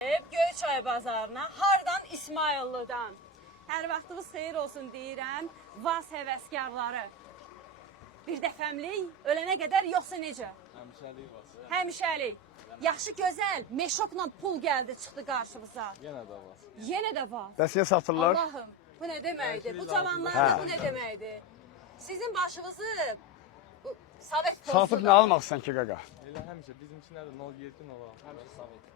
Göyçay bazarına, hardan İsmayıllıdan. Hər vaxtınız xeyir olsun deyirəm, Vaz həvəskarları. Bir dəfəmlik, ölənə qədər yoxsa necə? Həmişəlik var. Həmişəlik. Yaxşı, gözəl, meşokla pul gəldi, çıxdı qarşımıza. Yenə də var. Yenə də var. Bəs niyə satırlar? Allahım, bu nə deməkdir? Bu cavanlarda bu nə deməkdir? Sizin başınızı Sovet Satıb postudur. nə almaq istəyirsən ki, qaqa? Elə həmişə bizimkilərdə 07 olar. Həmişə Sovet.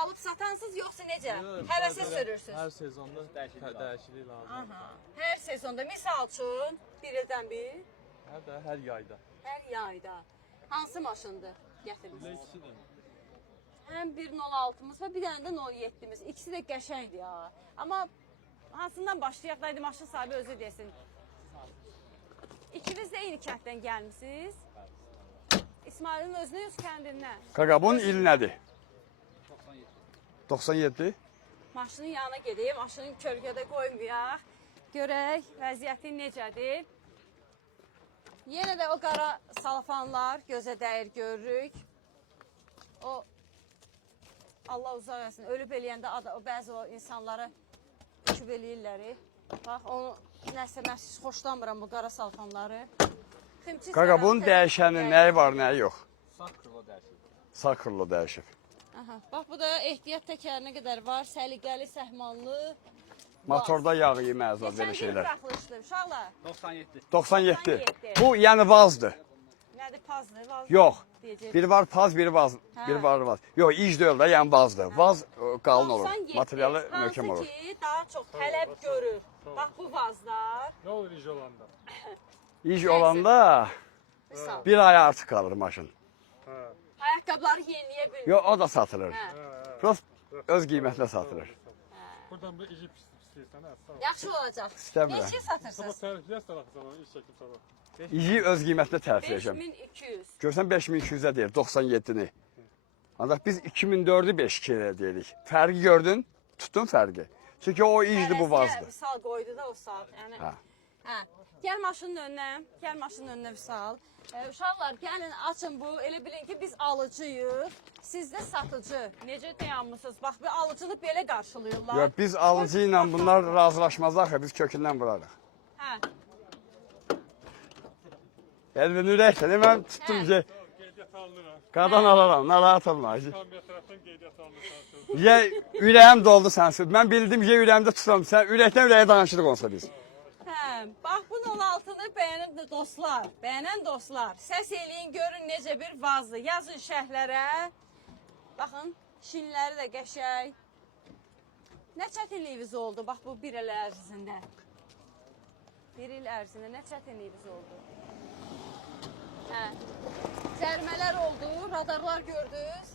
Alıb satansız yoxsa necə? Həvəsə sürürsünüz. Hər sezonda dəyişiklik lazım. Hər sezonda, misal üçün, bir ildən bir, Hər yayda. hər yayda. Hansı maşındır gətirmişsiniz? İkisidir. Həm 1.06'mız və bir dənə də 07'miz. İkisi də qəşəngdir ya. Amma hansından başlayaq? Daydı maşın sahibi özü desin. İkiniz də eyni kənddən gəlmişsiniz. İsmail'in özünə öz kəndindən. Qaqa, bunun ili nədir? 97. Maşının yanına gedeyim, maşını kölgədə qoymayaq. Görək vəziyyəti necədir. Yenə də o qara salafanlar gözə dəyir görürük. O Allah uzaq etsin, ölüb eləyəndə bəzi o insanları küb eləyirlər. Bax, onu nəsə mən xoşlamıram bu qara salafanları. Qaqa, bunun dəyişəni nəyi var, nəyi yox? Sakrıla dəyişir. Sakrılla dəyişib. Aha, bax, bu da ehtiyat təkərinə qədər var, səliqəli, səhmanlı. Motorda yağ yeməz var belə Neçən şeylər. buraxılışdır, uşaqlar? 97. Bu yəni vazdır. Nədir, pazdır? Vaz Yox. deyəcək. Biri var paz, biri vaz. Biri var vaz. Yox, ic deyil də, yəni vazdır. Vaz qalın olur. 97, Materialı möhkəm olur. Hansı ki, daha çox tələb görür. Bax, bu vazlar. Nə olur iş olanda? İc olanda Misal, bir ay artıq qalır maşın. ayaqqabıları yeniləyə bilir. Yox, o da satılır. Hə. Prost öz qiymətlə satılır. Buradan bir işi istəyirsən, sağ ol. Yaxşı olacaq. İstəmirəm. Neçə satırsınız? Tərifləyər sana iş çəkib sana. İci öz qiymətlə tərifləyəcəm. 5200. Görsən 5200-ə deyir, 97-ni. Ancaq biz 2004-ü 5-2-yə deyirik. Fərqi gördün, tutdun fərqi. Çünki o icdi bu vazdır. Vüsal qoydu da o saat. Yəni, Hə. hə. Gəl maşının önünə, gəl maşının önünə Vüsal. Uşaqlar, gəlin açın bu. Elə bilin ki, biz alıcıyıq, siz də satıcı. Necə dayanmışsınız? Bax, bir alıcını belə qarşılayırlar. Yox, biz alıcı ilə bunlar razılaşmazaq ya, biz kökündən vurarıq. Hə. Elvin ürəkdir, mən tutdum ki, Qeydiyyat alınır. qadan alaram, narahat olma. Kambiyə tərəfdən qeydiyyat alınır. Ya ürəyim doldu sənsiz. Mən bildim ki, ürəyimdə tuturam. Sən ürəkdən ürəyə danışırıq onsa biz. Hə, bax bu 16-nı bəyənən dostlar, bəyənən dostlar. Səs eləyin, görün necə bir vazdır. Yazın şərhlərə. Baxın, şinləri də qəşəng. Nə çətinliyiniz oldu, bax bu bir il ərzində. Bir il ərzində nə çətinliyiniz oldu? Hə, cərmələr oldu, radarlar gördünüz,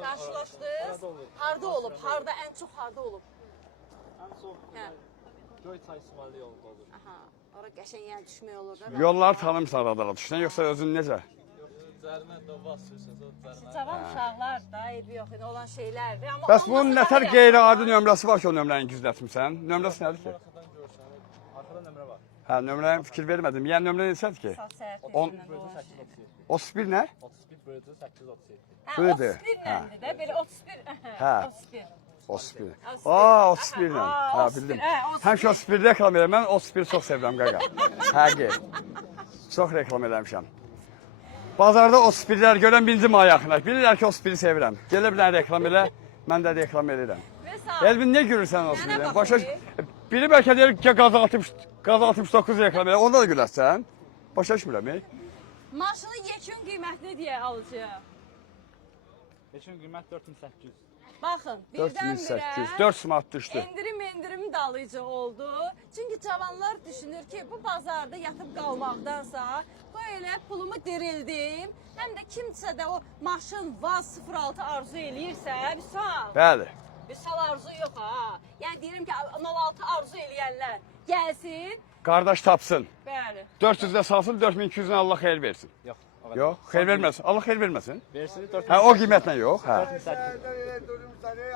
qarşılaşdınız. Harda olub, harda, ən çox harda olub? Ən çox Hə. Göyçay İsmail yolunda olur. Aha, ora qəşəng yer düşmək olur da. Yollar tanımsan radara düşsən, yoxsa özün necə? Cərimə də var sürüsəz, o cərimə. Cavan uşaqlar da, eybi yox idi, olan şeylərdir. Amma Bəs bunun olmasa nətər daha qeyri-adi nömrəsi var ki, o nömrəni gizlətmirsən? Nömrəsi nədir ki? Arxadan görsən, arxada nömrə var. Hə, nömrəyə fikir vermədim. Yəni nömrə neçədir ki? Sağ səhər On- tezdən dolan şey. 31 nə? 31 bölücü 837. Hə, Budur. 31 nədir də, belə 31. Hə. 31. 31. 31. Aa, 31 ilə. Aha, Hə, 31, bildim. hə, 31. Həmişə 31 reklam edirəm. Mən 31 çox sevirəm qaqa. Həqiqi. Çox reklam eləmişəm. Bazarda 31-lər görən birinci ayaqına. Bilirlər ki, 31-i sevirəm. Gələ bilən reklam elə, mən də reklam edirəm. Vəsal. Elvin nə görürsən o Mənə 31-dən? bax Başa bir. biri bəlkə deyir ki, qaz 69 reklam elə. Onda da güləsən. Başa düşmürəm. Maşının yekun qiymətini deyə alıcıya. Geçen qiymət 4800. Baxın, 4800, birdən-birə 4 manat düşdü. endirim dalıcı oldu. Çünki cavanlar düşünür ki, bu bazarda yatıb qalmaqdansa, böyle pulumu dirildim. Həm də kimsə də o maşın VAZ 06 arzu eləyirsə, Vüsal, Bəli. Vüsal arzu yox ha. Yəni deyirəm ki, 06 arzu eləyənlər gəlsin. Qardaş tapsın. Bəli. 400-də salsın, 4200-dən Allah xeyir versin. Yox. Yox, xeyir verməsin. Allah xeyir verməsin. Versini 4 Hə, o qiymətlə yox, hə.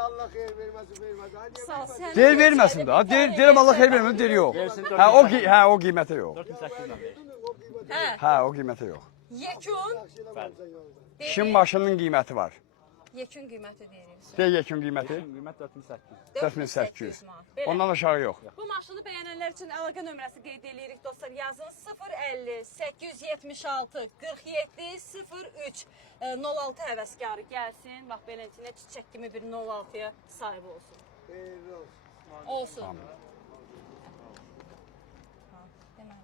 Allah xeyir verməsin, verməsin. Sağ sən. Deyir verməsin də. Deyirəm Allah xeyir verməsin, deyir yox. Hə, o qiymətə yox. 4800 ilə verir. Hə, Hə, o qiymətə yox. yekun. İşin maşının qiyməti var. Yekun qiyməti deyirik. Deyə yekun qiyməti Yekun qiymət 4800. 4800. manat. Belə. Ondan aşağı yox. Bu maşını bəyənənlər üçün əlaqə nömrəsi qeyd edirik dostlar. Yazın 050 876 47 03 06 həvəskarı gəlsin. Bax beləncə çiçək kimi bir 06-ya sahib olsun. Olsun. Tamam. Ha, deməli.